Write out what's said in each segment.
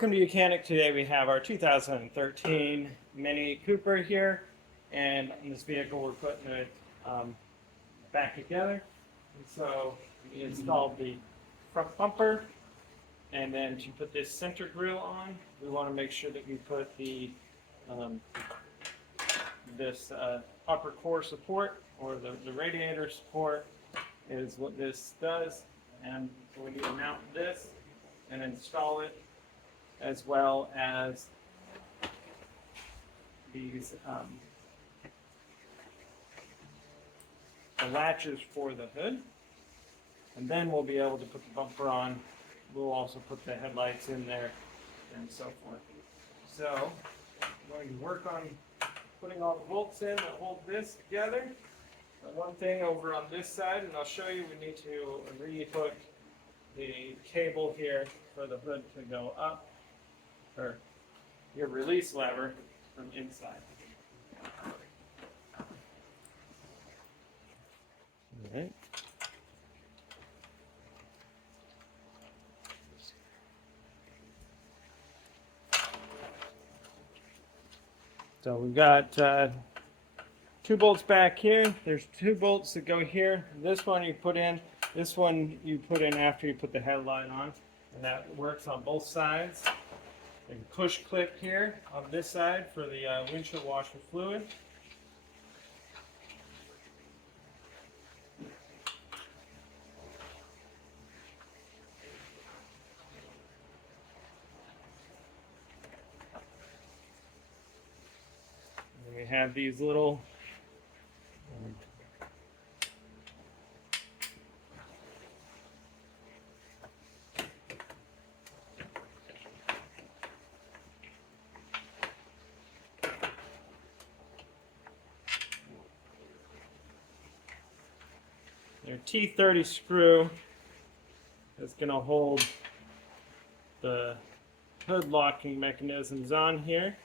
Welcome to Mechanic. Today we have our 2013 Mini Cooper here, and in this vehicle we're putting it back together. And so we installed the front bumper, and then to put this center grille on, we want to make sure that we put the this upper core support, or the radiator support is what this does, and so we need to mount this and install it, as well as these the latches for the hood, and then we'll be able to put the bumper on. We'll also put the headlights in there and so forth. So I'm going to work on putting all the bolts in that hold this together. One thing over on this side, and I'll show you, we need to re-hook the cable here for the hood to go up, or your release lever from inside. All right. So we've got 2 bolts back here. There's 2 bolts that go here. This one you put in. This one you put in after you put the headlight on, and that works on both sides. A push clip here on this side for the windshield washer fluid. And we have these little your T30 screw is going to hold the hood locking mechanisms on here.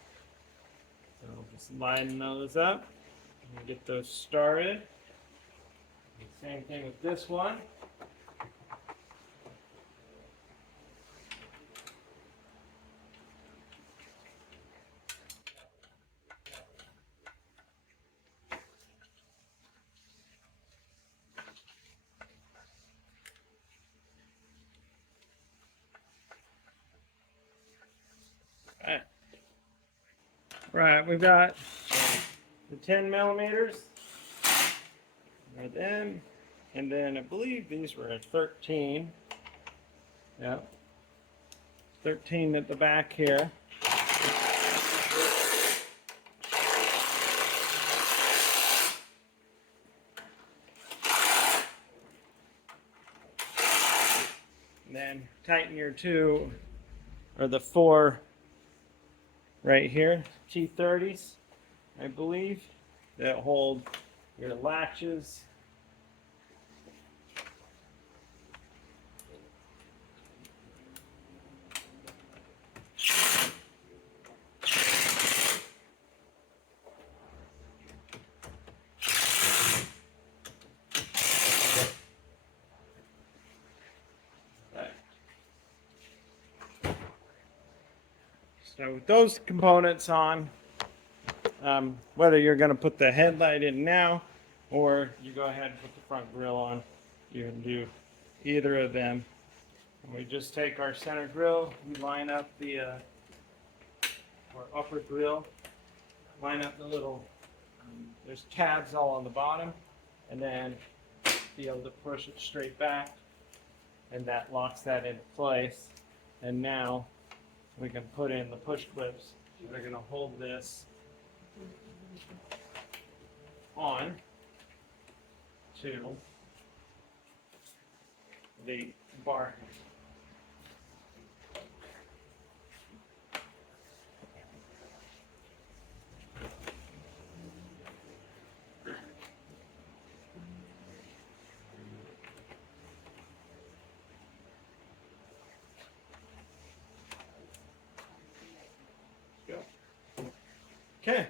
So just line those up and get those started. Same thing with this one. Right, we've got the 10 millimeters right then, and then I believe these were at 13. Yep, 13 at the back here. And then tighten your 2 or the 4 right here, T30s, I believe, that hold your latches. So with those components on, whether you're going to put the headlight in now or you go ahead and put the front grille on, you can do either of them. And we just take our center grille, we line up the our upper grille, line up the little, there's tabs all on the bottom, and then be able to push it straight back, and that locks that into place. And now we can put in the push clips that are going to hold this on to the bar. Okay,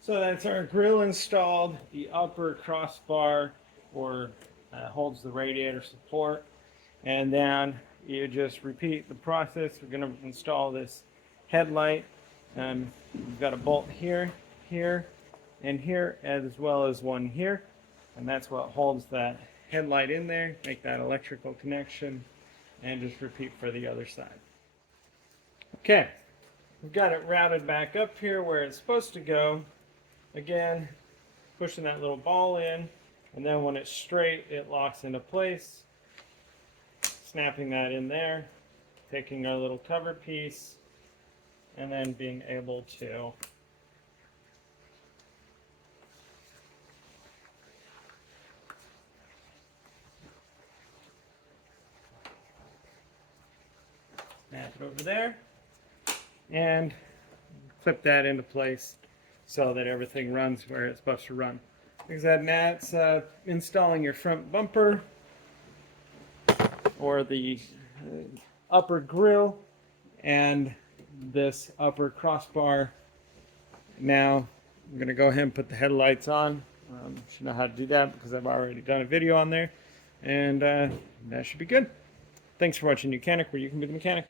so that's our grille installed. The upper crossbar holds the radiator support, and then you just repeat the process. We're going to install this headlight. We've got a bolt here, here, and here, as well as one here. And that's what holds that headlight in there. Make that electrical connection, and just repeat for the other side. Okay, we've got it routed back up here where it's supposed to go. Again, pushing that little ball in, and then when it's straight, it locks into place. Snapping that in there, taking our little cover piece, and then being able to snap it over there and clip that into place so that everything runs where it's supposed to run. Like I said, that's installing your front bumper or the upper grille and this upper crossbar. Now I'm going to go ahead and put the headlights on. Should know how to do that because I've already done a video on there, and that should be good. Thanks for watching Mechanic, where you can be the mechanic.